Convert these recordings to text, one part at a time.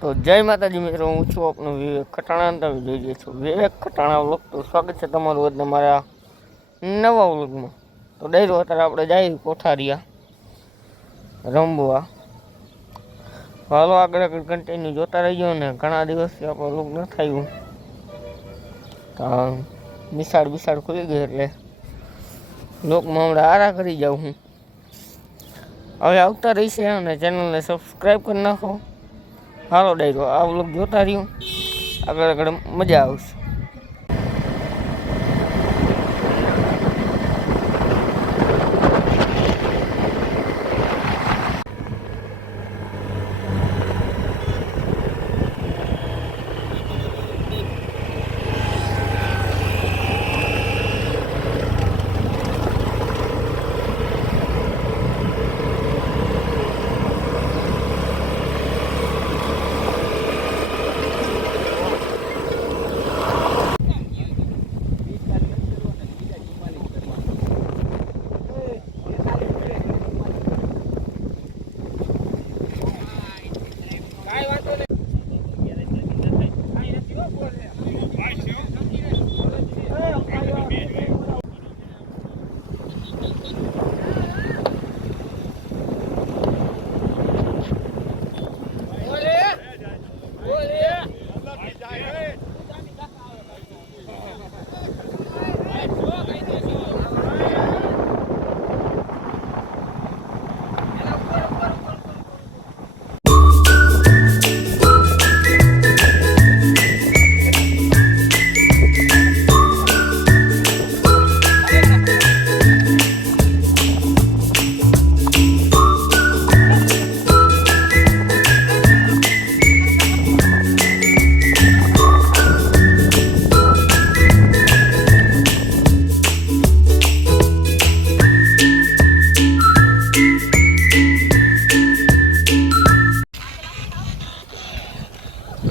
તો જય માતાજી મિત્રો, હું છું આપનો વિવેક ખટાણા. તમે જોઈ રહ્યા છો વિવેક ખટાણા વ્લોગ. તો સ્વાગત છે તમારું આજના મારા નવા વ્લોગમાં. તો ડાયરો અત્યારે આપણે જઈએ કોઠારિયા રમવા. હાલો આગળ આગળ કન્ટિન્યુ જોતા રહી ગયો ને ઘણા દિવસથી આપણો વ્લોગ ન થયું. તો નિશાળ બિસાળ ખુલી ગઈ એટલે વ્લોગમાં હમણાં આરા કરી જાઉં હું. હવે આવતા રહીશે અને ચેનલને સબસ્ક્રાઈબ કરી નાખો. હાલો ડાયરો આ વ્લોગ જોતા રહ્યું, આગળ આગળ મજા આવશે.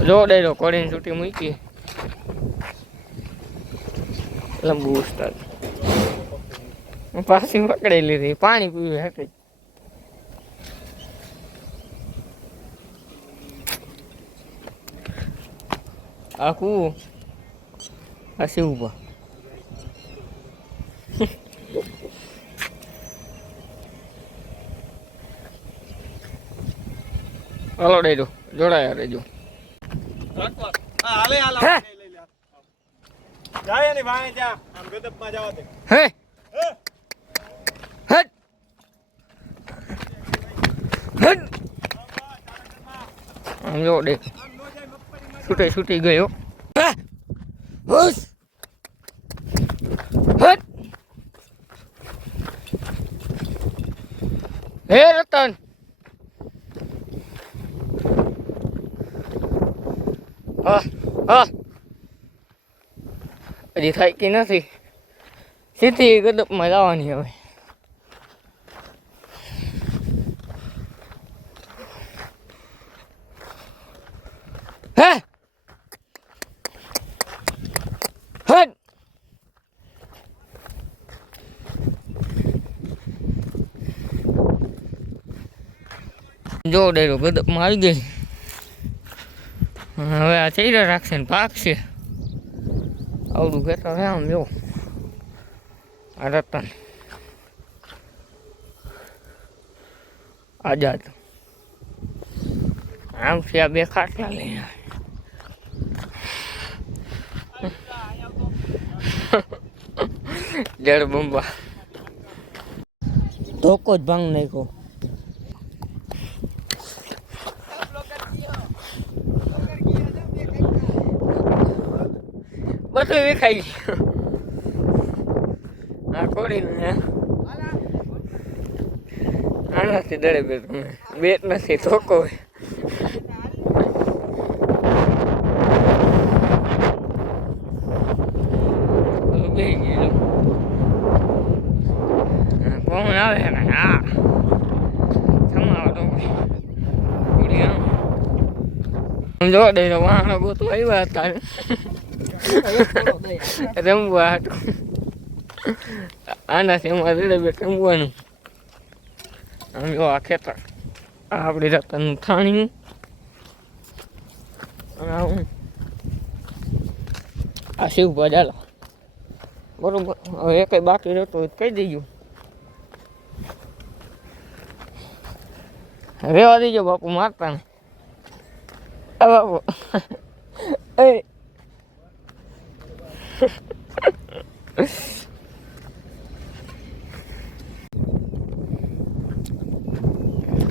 જો ડાયરો કોડીની છૂટી મૂકી લંબુ ઉસ્તાદ પાછી પકડી લીધી. પાણી પીવી હતી. આખું આ શિવભા હાલો ડાયરો જોડાયા રહેજો. હાલે હાલે લઈ લે જાય ને ભાઈ જા આમ ગદબમાં જાવ દે. હે હટ હટ આમ જો દે છૂટી ગયો. બસ હટ હે રતન હજી થાય કે નથી. સીધી ગદપમાં જવાની હવે. હે હટ જો ડાયરો ગદપમાં આવી ગઈ. હવે આ ચૈરા રાખશે ને પાકશે. આવડું ખેતર છે આમ જો આ રતન આઝાદ આમ છે. આ બે ખાટલા લઈને જળ બંબા ધોકો જ ભાંગ નાખ્યો. બધું વિખાઈ ગયું. આ કોડીને આનાથી દળે બે બેટ નથી ધોકો. કોણ આવે ને હા સમાવો તો જો દે વાહનો ગોતું આવ્યા હતા રમવા હતું. આનાથી અમારે રેડે બેટ રમવાનું. આમ જો આ ખેતર આ આપણી રતનનું થાણ્યું. અને હું આ શિવભા ચાલો બરોબર. હવે એક બાકી રહેતો હોય કહી દઈજો. રેવા દેજો બાપુ, મારતા ને બાપુ. એ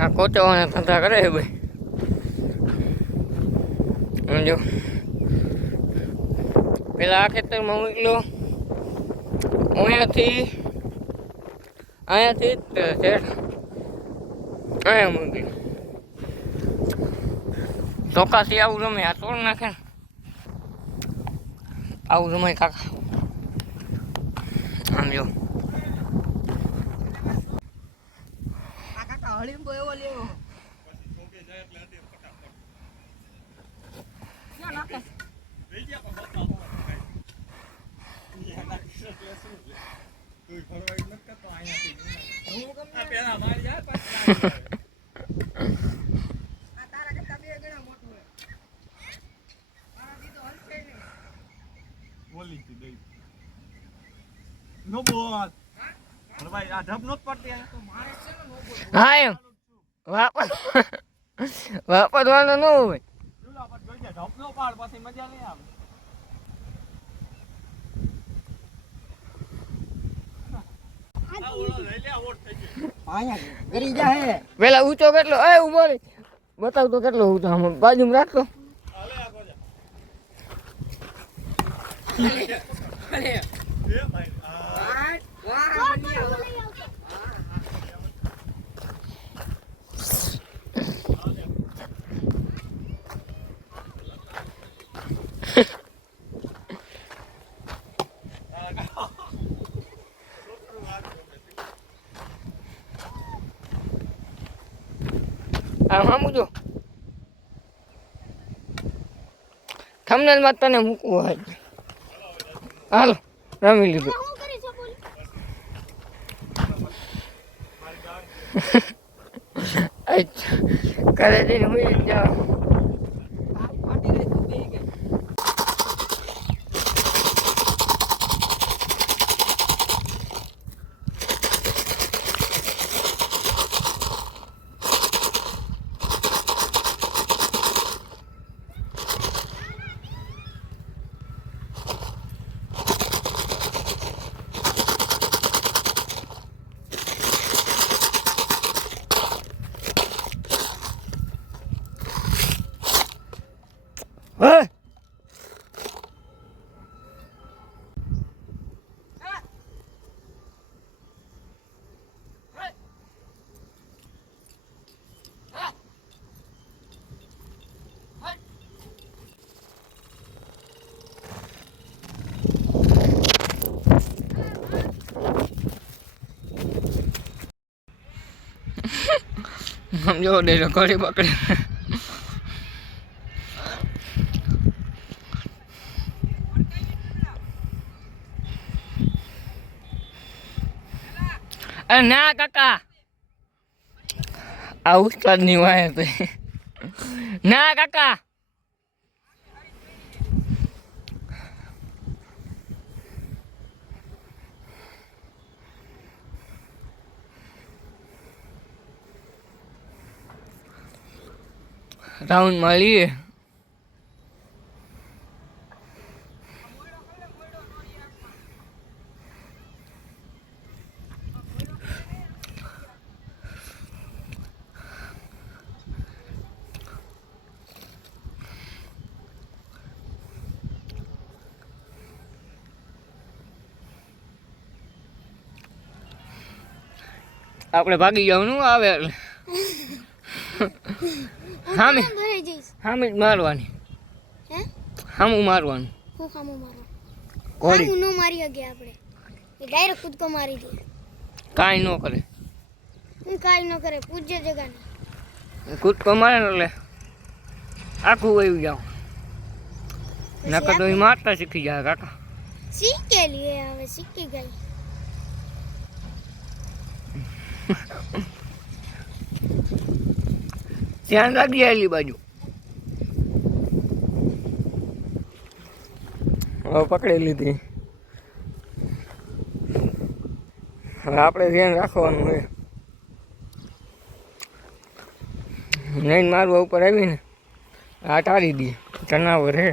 આ કોચાવાના ધંધા કરે છે ભાઈ. સમજો પેલા આ ખેતરમાં મોકલ્યો અહીંયાથી શેઠ અહીંયા મોકલ્યો. ચોકાસી આવું રમે, આ તોડ નાખે ને આવું રમાય કાકા. આમ જો નો બોલ ભાઈ, આ ઢબ નો પડતી. હા એમ વાપરવાનો ન હોય. ઢબ નો પાડ પછી મજા નહીં આવે. પેલા ઊંચો કેટલો એ ઉભો રે બતાવ તો કેટલો ઊંચો આમ બાજુમાં રાખતો. આમ જો થંબનેલ માં તને મૂકવું હોય. હાલો રમી લીધું. અચ્છા કરે જઈને હું જાઉં. Hey! સમજો દે કરી પકડે. અરે ના કાકા આ ઉસ્તાદ ની વાય ના કાકા. રાઉન્ડ માં લઈએ. આપણે ભાગી જવાનું આવે એટલે હામે હામે મારવાની. હે હામું મારવાનું. હું હામું મારવાનું? કોડી હું નો મારી હગે આપણે. એ ડાયરેક્ટ કૂદકો મારી દે. કાઈ નો કરે. હું કાઈ નો કરે પૂજ્ય જગાને. કૂદકો મારે ને એટલે આખું વયું જાવ. નકર તો એ મારતા શીખી જાય કાકા. શીખેલી હવે શીખી ગઈ. ધ્યાન રાખજે એલી બાજુ. હવે પકડી લીધી. હવે આપણે ધ્યાન રાખવાનું હોય. નહીં મારવા ઉપર આવીને આ ટાળી દઈએ. જનાવર હે.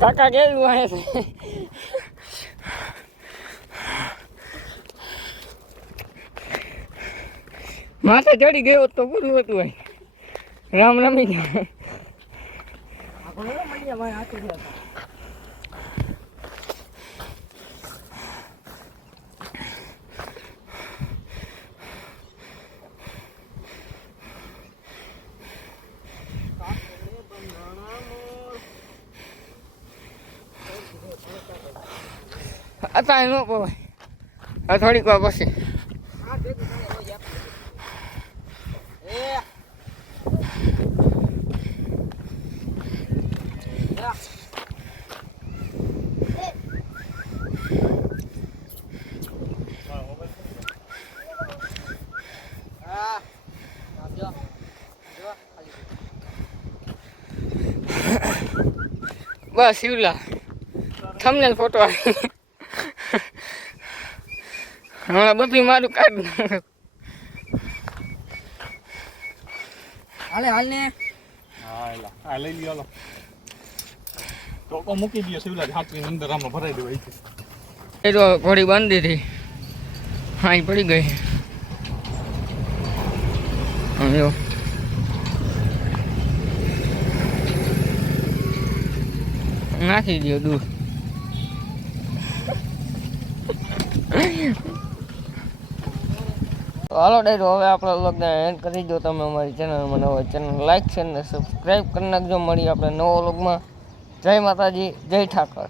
કાકા કેવું વાહે છે? માથે ચડી ગયો તો પૂરું હતું ભાઈ. રામ રમી ગયા. અત્યારે ન પવાય. આ થોડીક વાર પછી બસ શિવલા થંબનેલ ફોટો આવી. હમણાં બધું મારું કાઢ. હાલે હાલ ને. હા એલા આ લઈ લ્યો. ટોકો મૂકી દયો શિવલાજ હાથની અંદર આમાં ભરાઈ દેવાય છે. એ તો ઘોડી બાંધી હતી. હા એ પડી ગઈ. જો નાખી દો દૂર. હાલો ડાયરો હવે આપણે વ્લોગને એન્ડ કરી દો. તમે અમારી ચેનલમાં નવા ચેનલ લાઈક છે ને સબસ્ક્રાઈબ કરી નાખજો. મળી આપણે નવો વ્લોગમાં. જય માતાજી, જય ઠાકર.